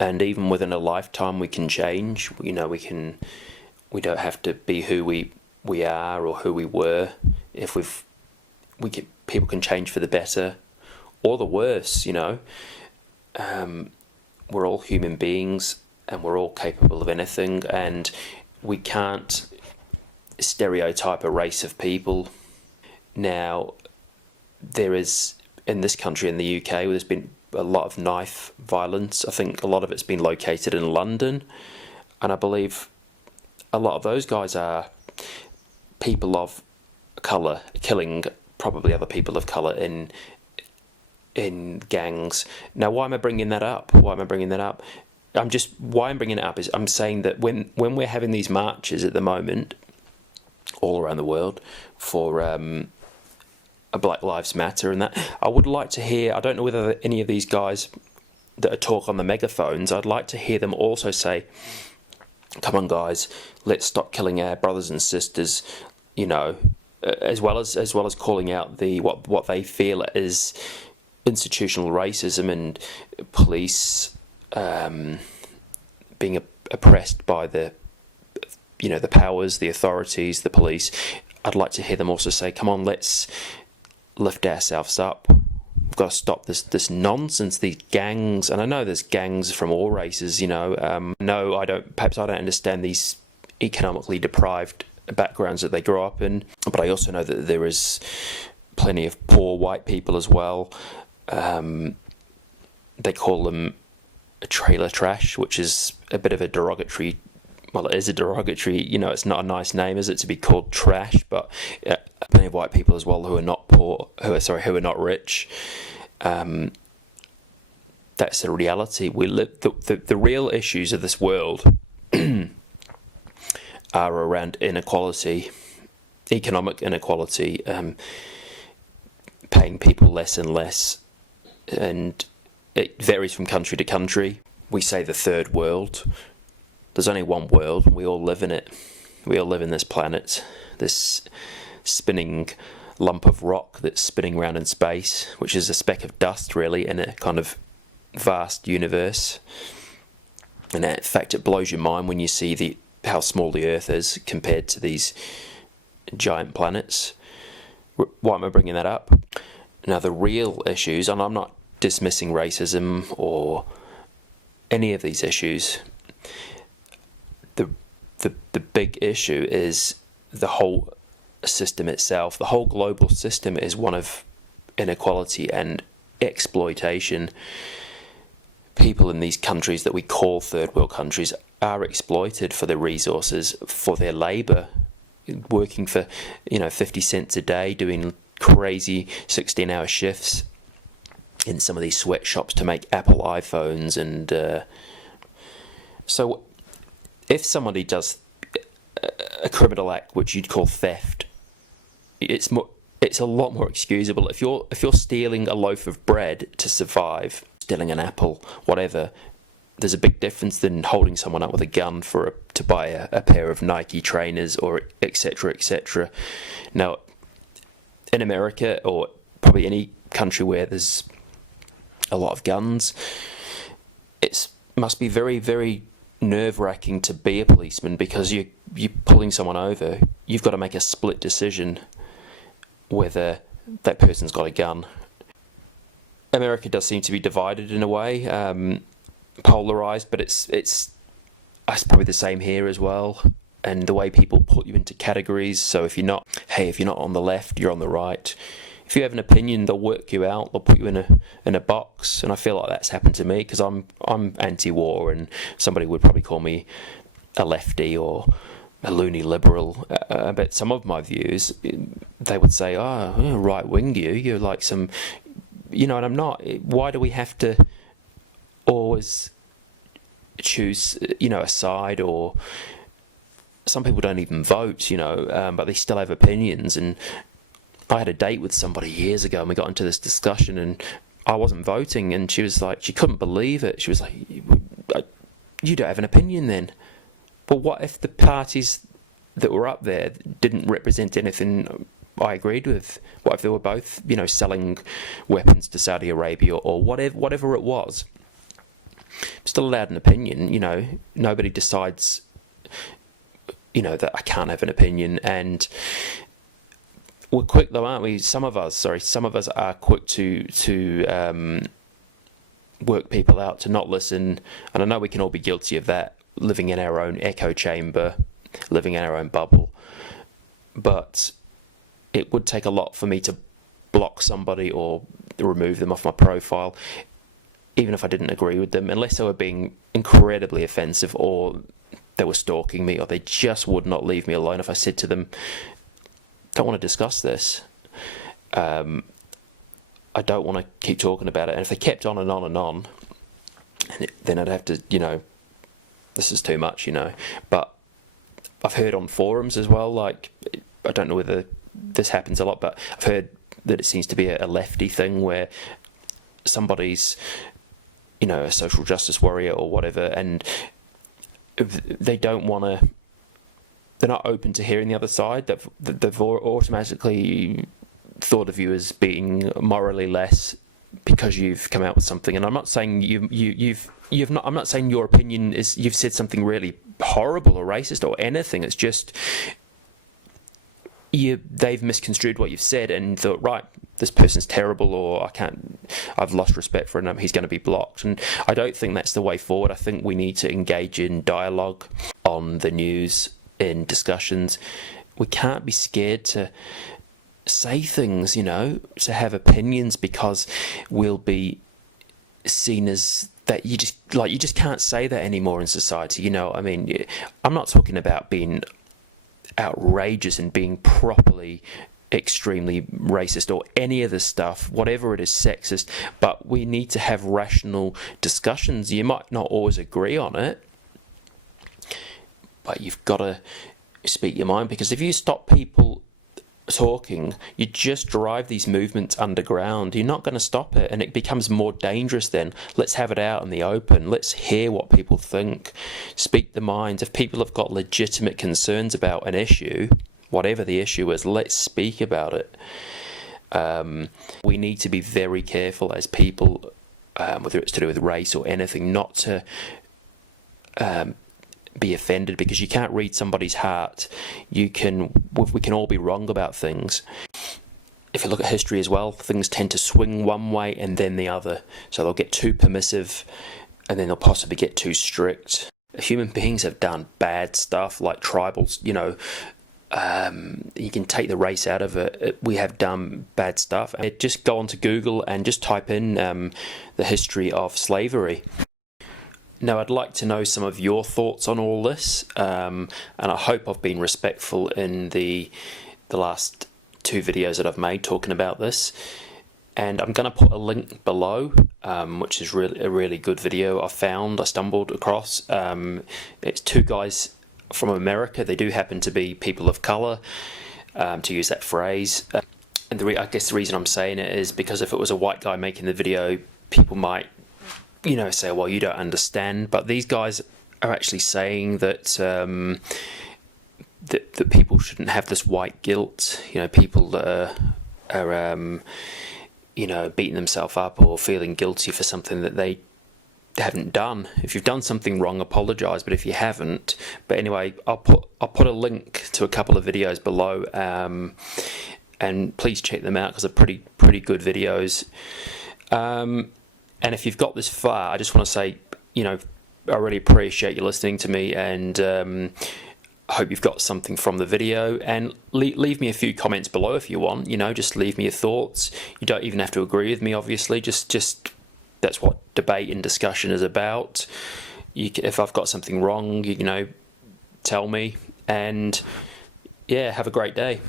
And even within a lifetime, we can change. We don't have to be who we are or who we were. If people can change for the better or the worse. We're all human beings, and we're all capable of anything, and we can't stereotype a race of people. Now, there is, in this country, in the UK, there's been a lot of knife violence. I think a lot of it's been located in London, and I believe a lot of those guys are people of colour killing probably other people of colour in gangs. Now, why am I bringing that up? Why I'm bringing it up is I'm saying that when we're having these marches at the moment all around the world for a Black Lives Matter and that, I would like to hear, I don't know whether any of these guys that are talk on the megaphones, I'd like to hear them also say, come on guys, let's stop killing our brothers and sisters, as well as calling out what they feel is institutional racism and police being oppressed by the powers, the authorities, the police. I'd like to hear them also say, come on, let's lift ourselves up. We've got to stop this nonsense, these gangs. And I know there's gangs from all races, No, I don't understand these economically deprived backgrounds that they grow up in. But I also know that there is plenty of poor white people as well. They call them trailer trash, which is a bit of a derogatory. Well, it is a derogatory. It's not a nice name, is it, to be called trash? But plenty of white people as well who are not poor, who are not rich. That's the reality. We live. The real issues of this world are around inequality, economic inequality, paying people less and less, and it varies from country to country. We say the third world. There's only one world, and we all live in it. We all live in this planet, this spinning lump of rock that's spinning around in space, which is a speck of dust, really, in a kind of vast universe. And in fact, it blows your mind when you see how small the Earth is compared to these giant planets. Why am I bringing that up? Now, the real issues, and I'm not dismissing racism or any of these issues, the big issue is the whole system itself. The whole global system is one of inequality and exploitation. People in these countries that we call third world countries are exploited for their resources, for their labour, working for 50 cents a day, doing crazy 16-hour shifts in some of these sweatshops to make Apple iPhones. And so if somebody does a criminal act which you'd call theft, it's a lot more excusable. If you're stealing a loaf of bread to survive, stealing an apple, whatever, there's a big difference than holding someone up with a gun to buy a pair of Nike trainers or etc. etc. Now, in America, or probably any country where there's a lot of guns, it must be very, very nerve-wracking to be a policeman, because you're pulling someone over. You've got to make a split decision whether that person's got a gun. America does seem to be divided in a way, polarized, but it's probably the same here as well. And the way people put you into categories. So if you're not on the left, you're on the right. If you have an opinion, they'll work you out. They'll put you in a box. And I feel like that's happened to me, because I'm anti-war, and somebody would probably call me a lefty or a loony liberal. But some of my views, they would say, "Oh, right wing, you're like some," and I'm not. Why do we have to always choose, a side? Or some people don't even vote, but they still have opinions. And I had a date with somebody years ago, and we got into this discussion, and I wasn't voting, and she was like, she couldn't believe it. She was like, "You don't have an opinion then." But what if the parties that were up there didn't represent anything I agreed with? What if they were both, selling weapons to Saudi Arabia or whatever it was? still allowed an opinion. You know, nobody decides, you know, that I can't have an opinion. And we're quick though, aren't we? Some of us are quick to work people out, to not listen. And I know we can all be guilty of that, living in our own echo chamber, living in our own bubble. But it would take a lot for me to block somebody or remove them off my profile, even if I didn't agree with them, unless they were being incredibly offensive, or they were stalking me, or they just would not leave me alone if I said to them, don't want to discuss this. I don't want to keep talking about it. And if they kept on and on and on, then I'd have to, you know, this is too much, you know. But I've heard on forums as well, like, I don't know whether this happens a lot, but I've heard that it seems to be a lefty thing where somebody's, you know, a social justice warrior or whatever, and they don't want to, they're not open to hearing the other side. They've automatically thought of you as being morally less because you've come out with something. And I'm not saying you've not. I'm not saying your opinion is you've said something really horrible or racist or anything. It's just they've misconstrued what you've said and thought, right, this person's terrible, or I've lost respect for him, he's going to be blocked. And I don't think that's the way forward. I think we need to engage in dialogue on the news, in discussions. We can't be scared to say things, you know, to have opinions, because we'll be seen as that. You just can't say that anymore in society, you know. I mean, I'm not talking about being outrageous and being properly extremely racist or any of the stuff, whatever it is, sexist, but we need to have rational discussions. You might not always agree on it, but you've got to speak your mind, because if you stop people talking, you just drive these movements underground. You're not going to stop it, and it becomes more dangerous then. Let's have it out in the open. Let's hear what people think. Speak their minds. If people have got legitimate concerns about an issue, whatever the issue is, let's speak about it. We need to be very careful as people, whether it's to do with race or anything, not to be offended, because you can't read somebody's heart. We can all be wrong about things. If you look at history as well, things tend to swing one way and then the other. So they'll get too permissive, and then they'll possibly get too strict. Human beings have done bad stuff, like tribals, you know. You can take the race out of it. We have done bad stuff. Just go onto Google and just type in the history of slavery. Now, I'd like to know some of your thoughts on all this, and I hope I've been respectful in the last 2 videos that I've made talking about this. And I'm going to put a link below, which is a really good video I stumbled across. It's 2 guys from America. They do happen to be people of colour, to use that phrase. And I guess the reason I'm saying it is because if it was a white guy making the video, people might, you know, say, well, you don't understand. But these guys are actually saying that that people shouldn't have this white guilt. You know, people that are you know, beating themselves up or feeling guilty for something that they haven't done. If you've done something wrong, apologise. But if you haven't, but anyway, I'll put a link to a couple of videos below, and please check them out because they're pretty good videos. And if you've got this far, I just want to say, you know, I really appreciate you listening to me, and I hope you've got something from the video. And leave me a few comments below if you want. You know, just leave me your thoughts. You don't even have to agree with me, obviously. Just that's what debate and discussion is about. If I've got something wrong, you know, tell me. And yeah, have a great day.